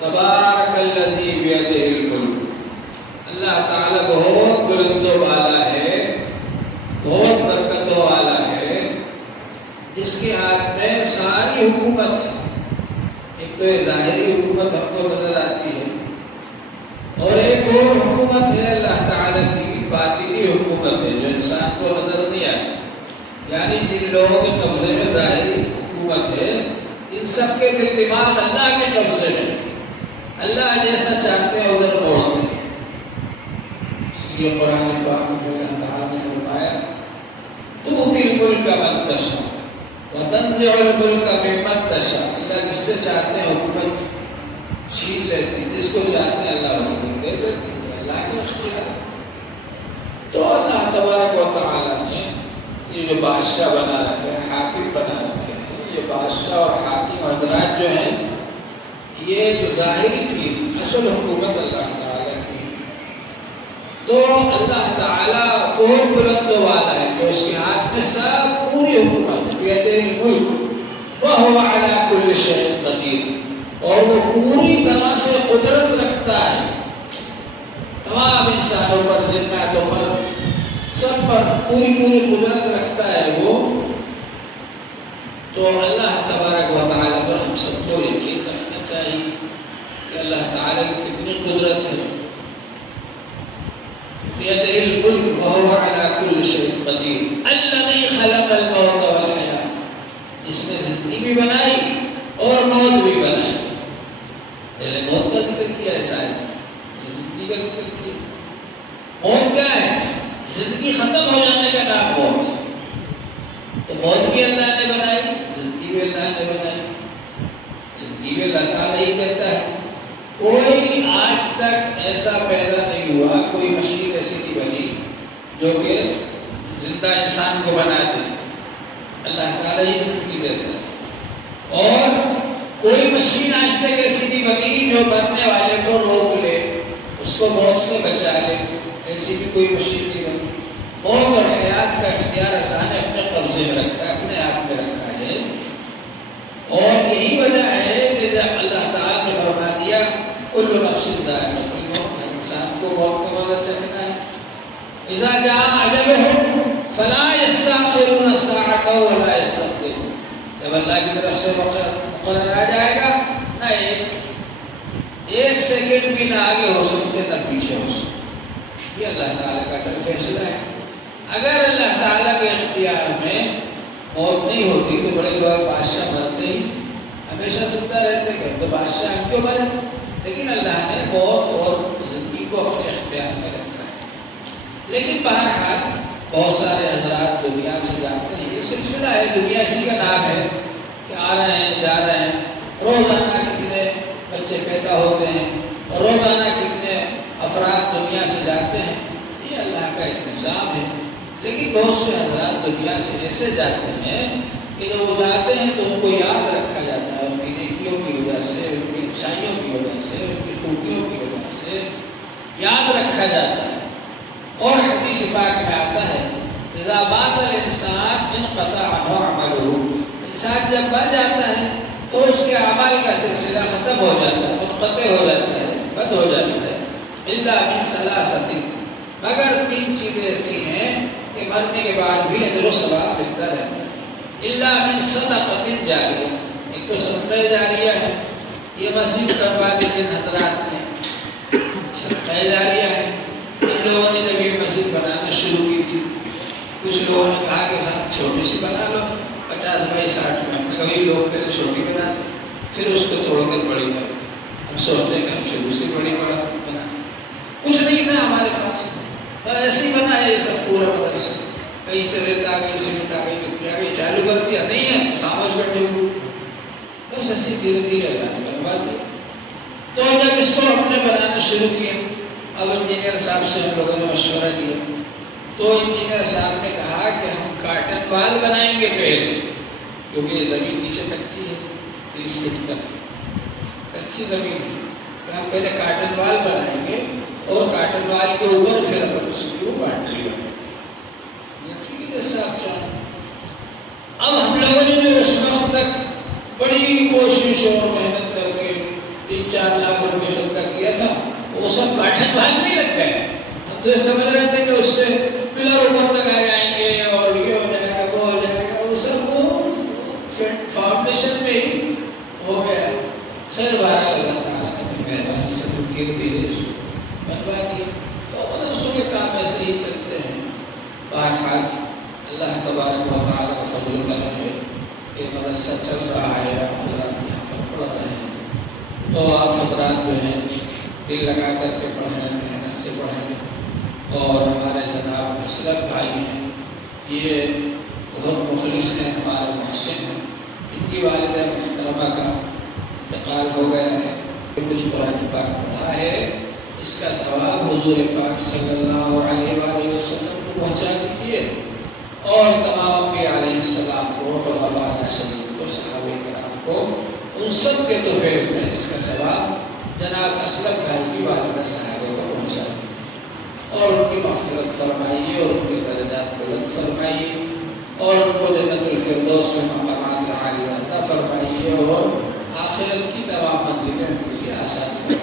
تبارک الذی بیدہ الملک، اللہ تعالیٰ بہت بلند و بالا ہے، بہت برکتوں والا ہے، جس کے ہاتھ میں ساری حکومت، ایک تو یہ ظاہری حکومت ہم کو نظر آتی ہے، اور ایک اور حکومت ہے اللہ تعالیٰ کی باطنی حکومت ہے جو انسان کو نظر نہیں آتی، یعنی جن لوگوں کے قبضے میں ظاہری حکومت ہے ان سب کے دل دماغ اللہ کے قبضے میں، اللہ جیسا چاہتے ہیں ادھر موڑتے ہیں۔ اس لیے قرآن پاک میں اللہ تعالیٰ نے فرمایا تؤتی الملک من تشاء وتنزع الملک ممن تشاء، اللہ جس سے چاہتے ہیں حکومت چھین لیتے ہیں، جس کو چاہتے ہیں اللہ حکومت دے دیتے ہیں، اللہ کے اختیار۔ تو اللہ تبارک و تعالیٰ نے یہ جو بادشاہ بنا رکھے ہیں، حاکم بنا رکھے ہیں، یہ بادشاہ اور حاکم حضرات جو ہیں یہ جو ظاہری چیز اصل حکومت اللہ تعالیٰ کی، تو اللہ تعالیٰ بہت بلند والا ہے کہ اس کے ہاتھ میں سب پوری حکومت ہے، بیدہ الملک وہو علی کل شیء قدیر، اور وہ پوری طرح سے قدرت رکھتا ہے تمام انسانوں پر، جناتوں پر، سب پر پوری قدرت رکھتا ہے وہ۔ تو اللہ تبارک و تعالیٰ پر ہم سب کو یقین رکھنا چاہیے کہ اللہ تعالیٰ کی کتنی قدرت ہے۔ بیدہ الملک وہو علی کل شیء قدیر الذی خلق الموت والحیاۃ، جس نے زندگی بھی بنائی اور موت بھی بنائی۔ پہلے موت کا ذکر کیا ہے شاید، زندگی کا ذکر کیا۔ موت کیا ہے؟ زندگی ختم ہو جانے کا نام موت۔ تو موت بھی اللہ نے بنائی، زندگی بھی اللہ نے بنائی، زندگی بھی اللہ تعالیٰ ہی دیتا ہے۔ کوئی آج تک ایسا پیدا نہیں ہوا، کوئی مشین ایسی نہیں بنی جو کہ زندہ انسان کو بنا دے، اللہ تعالیٰ ہی زندگی دیتا ہے۔ اور کوئی مشین آج تک ایسی نہیں بنی جو مرنے والے کو روک لے، اس کو موت سے بچا لے، ایسی بھی کوئی مشین نہیں بنی۔ موت اور حیات کا اختیار اللہ نے اپنے قبضے میں رکھا ہے، اپنے ہاتھ میں رکھا ہے، اور یہی وجہ ہے کہ جب اللہ تعالیٰ نے فرما دیا کل نفس ذائقۃ الموت، ہر انسان کو موت کا مزہ چکھنا ہے۔ اذا جاء اجلهم فلا يستأخرون ساعة ولا يستقدمون، جب اللہ کی طرف سے مقرر آ جائے گا نہ ایک سیکنڈ بھی نہ آگے ہو سکتے نہ پیچھے ہو سکتے، یہ اللہ تعالیٰ کا اٹل فیصلہ ہے۔ اگر اللہ تعالیٰ کے اختیار میں موت نہیں ہوتی تو بڑے بڑے بادشاہ مرتے ہی ہمیشہ زندہ رہتے کہ تو بادشاہ ہم کیوں مرے، لیکن اللہ نے موت اور زندگی کو اپنے اختیار میں رکھا ہے۔ لیکن بہرحال بہت سارے حضرات دنیا سے جاتے ہیں، یہ سلسلہ ہے، دنیا اسی کا نام ہے کہ آ رہے ہیں جا رہے ہیں، روزانہ کتنے بچے پیدا ہوتے ہیں اور روزانہ کتنے افراد دنیا سے جاتے ہیں، یہ اللہ کا ایک نظام ہے۔ لیکن بہت سے حضرات دنیا سے ایسے جاتے ہیں کہ جب وہ جاتے ہیں تو ان کو یاد رکھا جاتا ہے، ان کی نیکیوں کی وجہ سے، ان کی اچھائیوں کی وجہ سے، ان کی خوبیوں کی وجہ سے یاد رکھا جاتا ہے۔ اور حدیث پاک میں آتا ہے اذا مات الانسان انقطع عنہ عملہ، انسان جب مر جاتا ہے تو اس کے اعمال کا سلسلہ ختم ہو جاتا ہے، منقطع ہو جاتا ہے، بند ہو جاتا ہے۔ الا من ثلاثۃ، مگر تین چیزیں ایسی ہیں کہ مرنے کے بعد بھی اجر و ثواب ملتا رہتا ہے۔ الا من صدقۃ جاریہ، ایک تو صدقہ جاریہ ہے، یہ مسجد کروا دی جن حضرات نے، صدقہ جاریہ ہے۔ ان لوگوں نے جب یہ مسجد بنانا شروع کی تھی، کچھ لوگوں نے کہا کہ صاحب چھوٹی سی بنا لو، 50 بائی 60 میں، ہم نے کبھی لوگ پہلے چھوٹی بناتے پھر اس کو توڑ کر بڑی کرتے، ہم سوچتے ہیں کہ ہم شروع سے بڑی بنا، کچھ نہیں تھا ہمارے پاس، ایسے ہی بنا ہے یہ سب پورا مدرسہ، کہیں سے ریت آ گئی، سیمنٹ آ گئی، مٹی آ گئی، چالو کر دیا، نہیں ہے خاموش بیٹھے ہوئے، بس ایسے دھیرے دھیرے اللہ نے بنوا دیا۔ تو جب اس کو ہم نے بنانا شروع کیا، اب انجینئر صاحب سے ہم لوگوں نے مشورہ دیا، تو انجینئر صاحب نے کہا کہ ہم کاٹن وال بنائیں گے پہلے، کیونکہ یہ زمین نیچے کچی ہے، 30 فٹ تک کچی زمین ہے، تو ہم پہلے کاٹن وال بنائیں گے اور کاٹن وال کے اوپر پھر اپن سکیو بانڈری بنائیں گے، ٹھیک ہے جیسا آپ چاہیں۔ اب ہم لوگوں نے جو اس وقت تک بڑی کوشش اور محنت کر کے 3 3-4 لاکھ روپے صدقہ کیا تھا، وہ سب گاٹھن بھاگنے لگ گئے. اب تو سمجھ رہے تھے کہ اس سے پلر اوپر تک آ جائیں گے اور یہ ہو جائے گا وہ ہو جائے گا، وہ سب وہ فاؤنڈیشن میں ہی ہو گیا. خیر بہرحال اللہ تعالیٰ نے اپنی مہربانی سے دھیرے دھیرے اس کو بنوا دیا. تو مدرسوں کے کام ایسے ہی چلتے ہیں. بہرحال اللہ تبارک و تعالیٰ کا فضل و کرم ہے کہ مدرسہ چل رہا ہے، آپ حضرات یہاں پر پڑھ رہے ہیں. تو آپ حضرات جو ہیں دل لگا کر کے پڑھیں، محنت سے پڑھیں. اور ہمارے جناب اسلم بھائی ہیں، یہ بہت مخلص ہیں، ہمارے محسن ہیں. ان کی والدہ محترمہ کا انتقال ہو گیا ہے. کچھ قرآن پاک پڑھا ہے، اس کا ثواب حضور پاک صلی اللہ علیہ وآلہ وسلم کو پہنچا دیجیے، اور تمام انبیاء علیہ السلام کو، خلفاء راشدین کو، صحابہ کرام کو، ان سب کے توفیق میں اس کا ثواب جناب اسلم بھائی کی والدہ صاحبہ کو پہنچا دیجیے، اور ان کی مغفرت فرمائیے، اور ان کے درجات بلند فرمائیے، اور ان کو جنت الفردوس میں مقامات عالیہ عطا فرمائیے، اور آخرت کی تمام منزلیں ان کے لیے آسان فرمائیے.